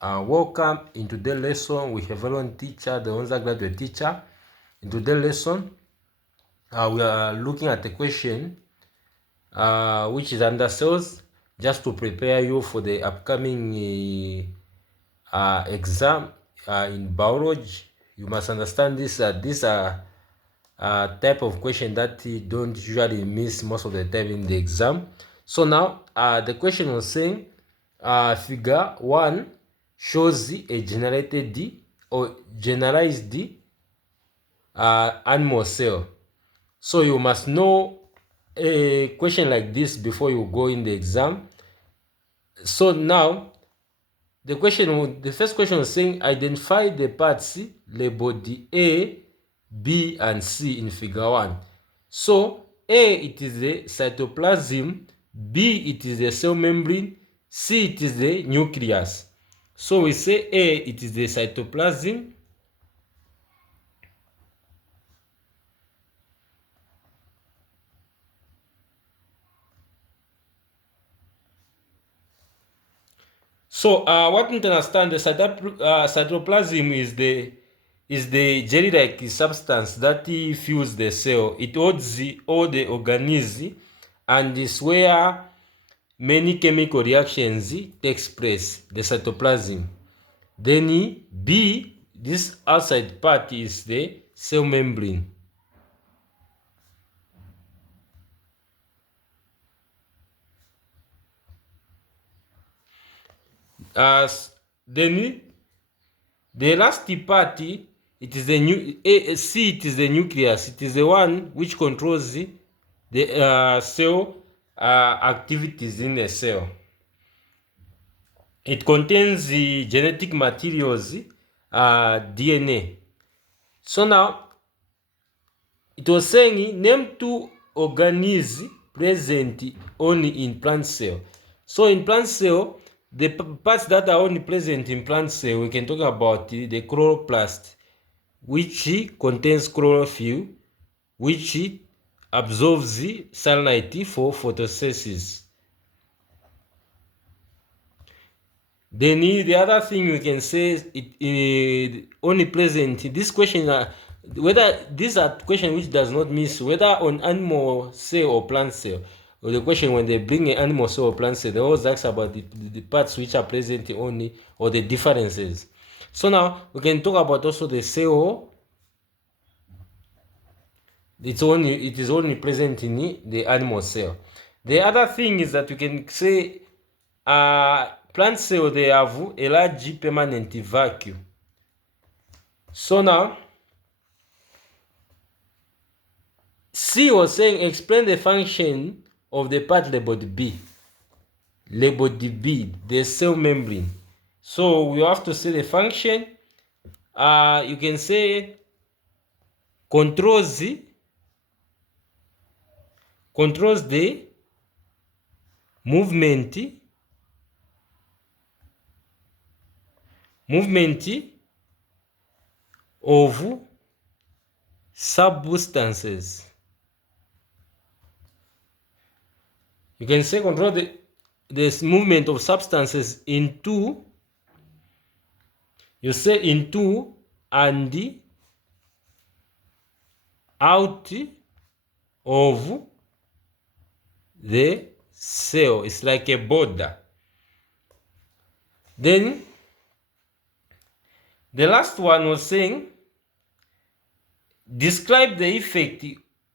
Welcome into the lesson. We have a learned teacher, the Unza graduate teacher. Into the lesson, we are looking at a question which is under cells, just to prepare you for the upcoming exam in biology. You must understand this. These are type of question that you don't usually miss most of the time in the exam. So now the question was saying figure 1 shows a generated or generalized animal cell. So you must know a question like this before you go in the exam. So now the first question was saying identify the parts labeled A, B, and C in figure 1. So A, it is the cytoplasm, B, it is the cell membrane, C, it is the nucleus. So we say A, it is the cytoplasm, so what you understand, the cytoplasm is the jelly-like substance that fills the cell. It holds all the organisms and is where many chemical reactions takes place, the cytoplasm. Then B, this outside part, is the cell membrane. Then the last part, it is the C, it is the nucleus. It is the one which controls the cell activities in the cell. It contains the genetic materials, DNA. So now it was saying name 2 organisms present only in plant cell. So in plant cell, the parts that are only present in plant cell, we can talk about the chloroplast, which contains chlorophyll, which absorbs sunlight for photosynthesis. Then the other thing we can say is it only present in this question, whether these are questions which does not miss whether on animal cell or plant cell. Or the question when they bring an animal cell or plant cell, they always ask about the parts which are present only, or the differences. So now we can talk about also the cell. It is only present in the animal cell. The other thing is that we can say plant cell, they have a large permanent vacuum. So now C was saying explain the function of the part labeled B. Labeled B, the cell membrane. So we have to say the function. You can say controls the movement of substances. You can say control the movement of substances into, you say into and out of the cell. It's like a border. Then the last one was saying describe the effect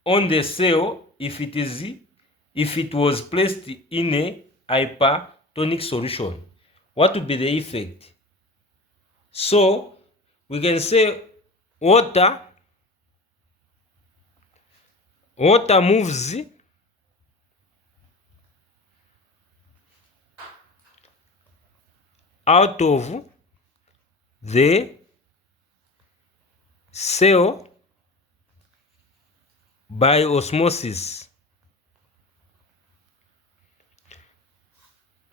on the cell if it was placed in a hypertonic solution. What would be the effect? So we can say water moves out of the cell by osmosis.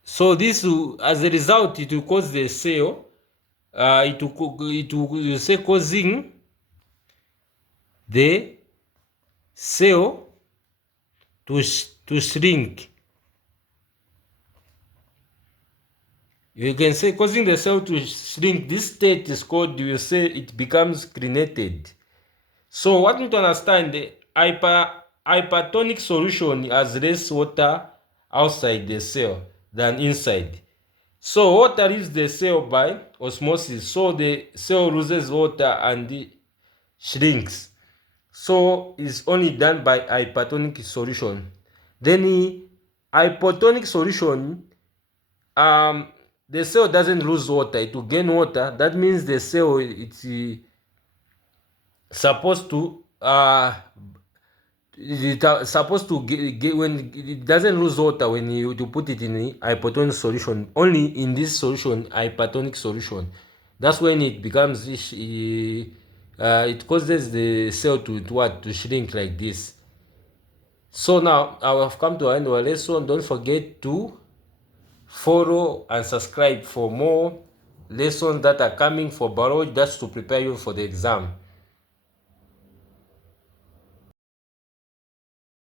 So this will, as a result, it will cause the cell, it will say causing the cell to shrink. You can say causing the cell to shrink. This state is called, you will say it becomes crenated. So what we need to understand, the hypertonic solution has less water outside the cell than inside. So water leaves the cell by osmosis. So the cell loses water and it shrinks. So it's only done by hypertonic solution. Then the hypotonic solution, the cell doesn't lose water, it will gain water. That means the cell, it's supposed to get when it doesn't lose water when you put it in the hypotonic solution. Only in this solution, hypertonic solution, that's when it becomes it causes the cell to shrink like this. So now I have come to the end of our lesson. Don't forget to follow and subscribe for more lessons that are coming for biology, that's to prepare you for the exam.